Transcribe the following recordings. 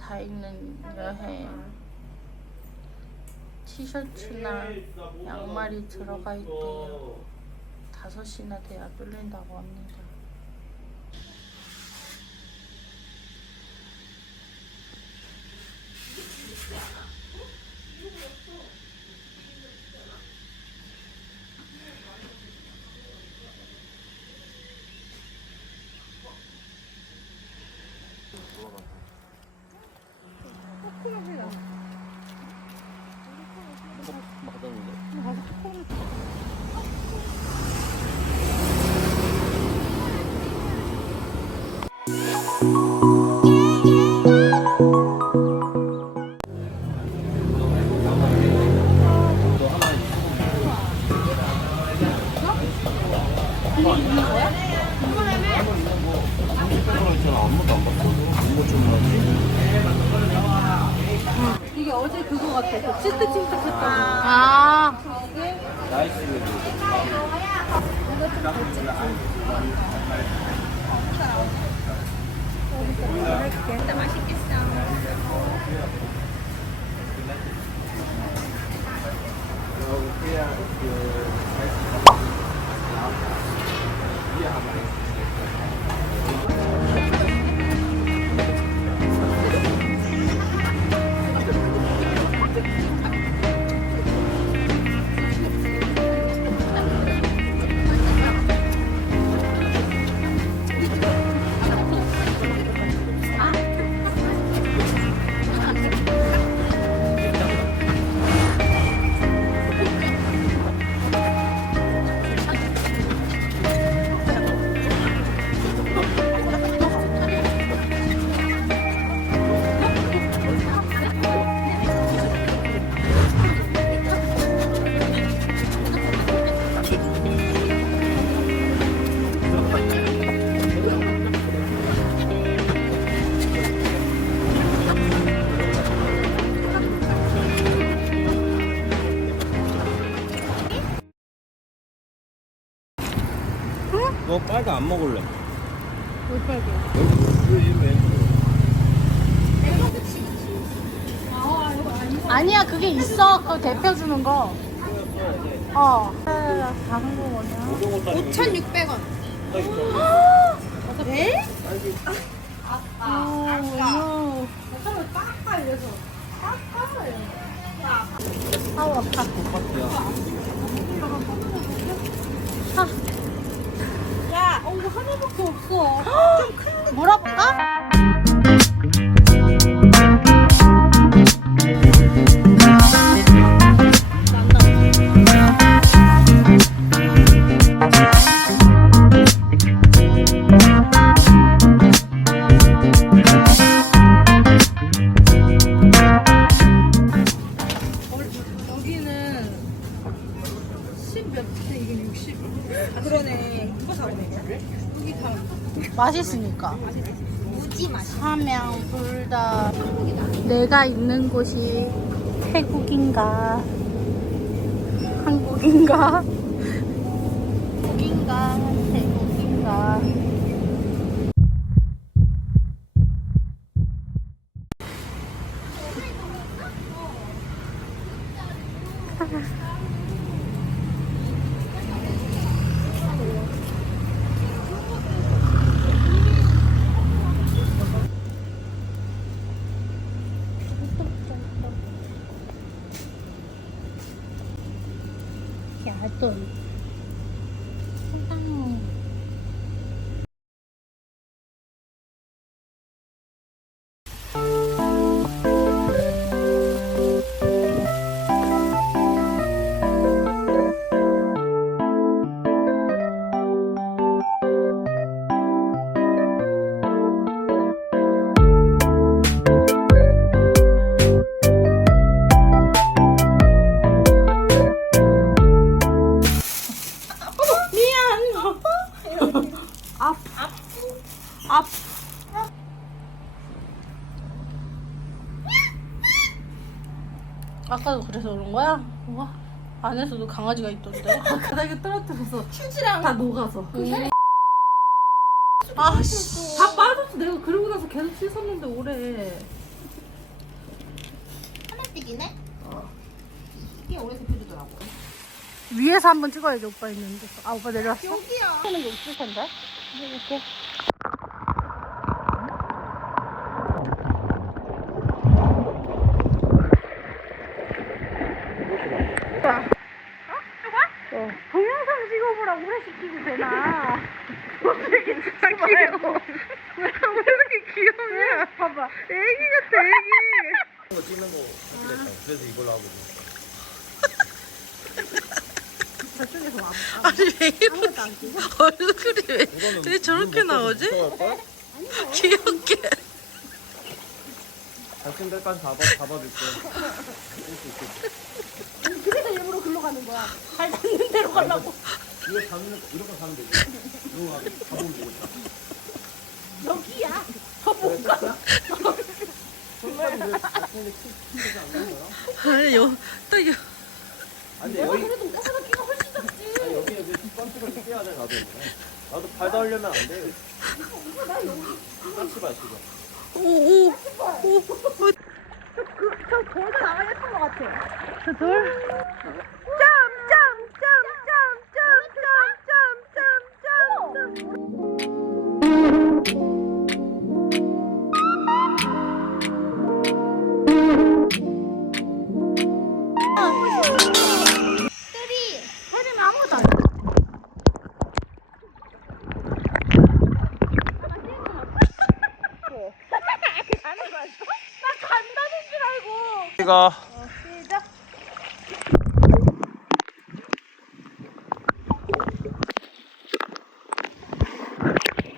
다 있는 여행. 티셔츠나 양말이 들어가 있대요. 5시나 돼야 뚫린다고 합니다. 막아놓은 거. 맞아. 이게 어제 그거 같아. 그 시트 찡긋했던 거. 아, 너 빨간 안 먹을래? 뭘 빨개? 아니야 그게 있어. 그거 대표 주는 거. 어. 다른 거 뭐냐? 5,600원. 네? 아, 이거. 아우 아파. 야, 어, 이거 10몇 대, 이게 60. 그러네. 이거 사보네. 여기 다 맛있으니까. 무지 맛. 삼양 불닭. 내가 있는 곳이 태국인가? 한국인가? 북인가? 태국인가? Oh. 그래서 그런 거야? 와 안에서도 강아지가 있던데. 바닥에 떨어뜨려서 휴지랑 다 녹아서. 음. 아씨. 다 빠졌어. 내가 그러고 나서 계속 씻었는데 오래. 하나씩이네? 이게 오래 데펴주더라고. 위에서 한번 찍어야지 오빠 있는데. 아 오빠 내려왔어? 여기야. 하는 게 있을 텐데. 이렇게. 어. 동영상 찍어보라고 오래 시키고 되나? 어떻게 진짜 귀여워. 왜, 왜 이렇게 귀엽냐? 봐봐. 애기 같아, 애기. 이거 찍는 거 그랬잖아. 그래서 이걸로 하고. 저쪽에서 와. 아니 왜 이렇게 얼굴이 왜, 이거는 왜 저렇게 나오지? 무서워할걸? 귀엽게 당신 데까지 잡아, 잡아줄게. 그래서 일부러 글로 가는 거야. 잘 잡는 대로 가려고. 이거 잡는, 이렇게 가면 되지. 이거 가면 가보면 되겠다. 여기야. 저못 가. 아니 요, 또 요, 아니, 여기. 그래도 오사키가 훨씬 낫지. 아니, 여기, 여기 펀치를 떼야 돼, 나도. 나도 발 닿으려면 안 돼. 깜치 봐, 지금. 오, 오, 오, 오. 저 돌도 나가야 했던 것 같아. 저 돌.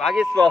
망했어.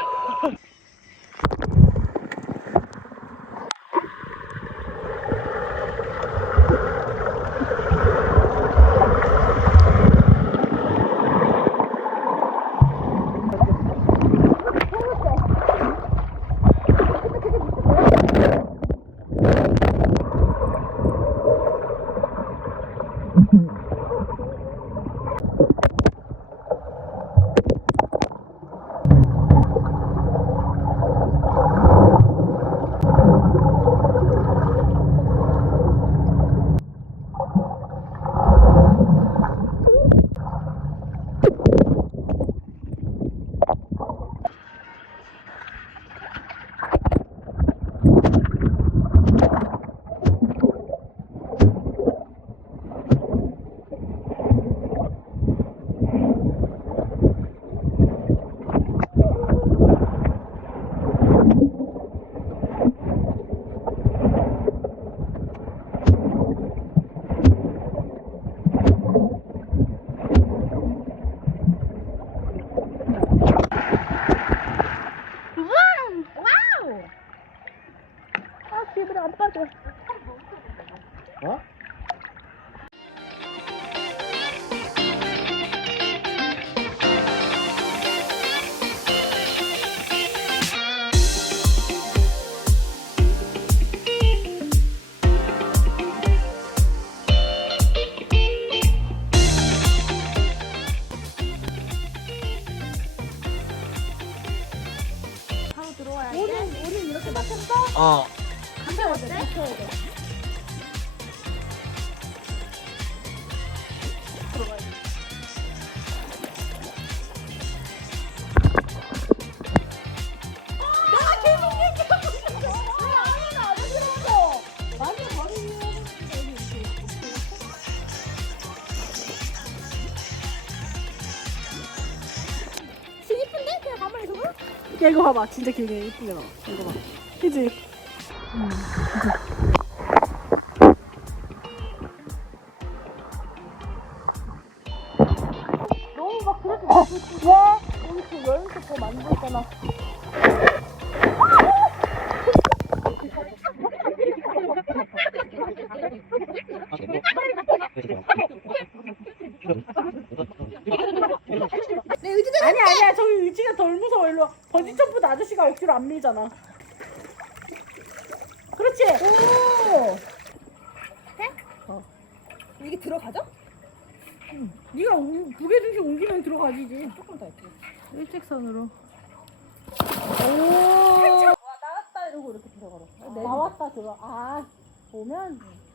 야 이거 봐봐. 진짜 길게 예쁘게 나와. 이거 봐. 그지? 너무 막 그렇게 와 우리 그 여행사 거 만들잖아 옆뒤로 안 밀잖아. 그렇지. 오. 해? 어. 이게 들어가죠? 응. 네가 두개 중씩 옮기면 들어가지. 조금 더 할게. 일직선으로. 오. 와, 나왔다 이러고 이렇게 들어가라. 아, 아, 나왔다 들어. 아 보면. 응.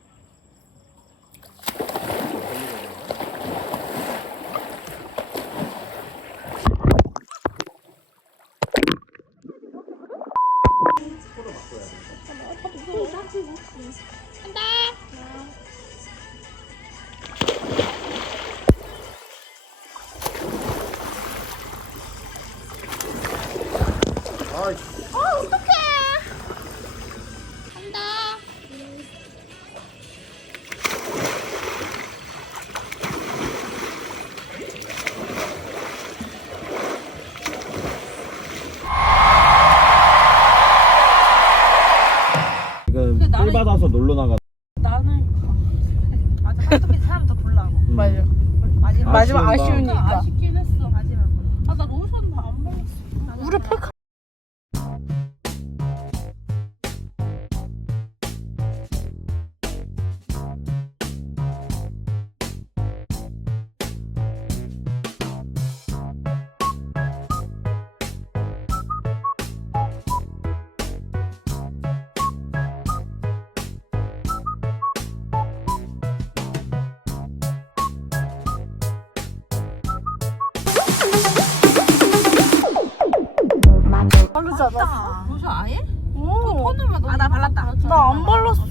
바르지 않았어? 로션 아예? 오. 토너만 아나 발랐다 나 안 발랐어.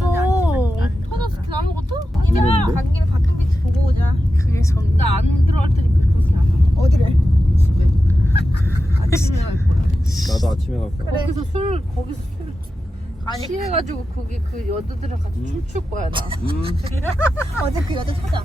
토너 스킨 아무것도? 이미 이랬는데? 감기는 바통비치 보고 오자 그게 전. 나안 들어갈 테니까 그렇게 안 와. 어디를? 아침에 갈 거야 나도 아침에 갈 거야. 거기서 술 거기서 술 아니, 취해가지고 거기 그 여자들이랑 같이 음. 춤출 거야 나 음. 어제 그 여자 찾아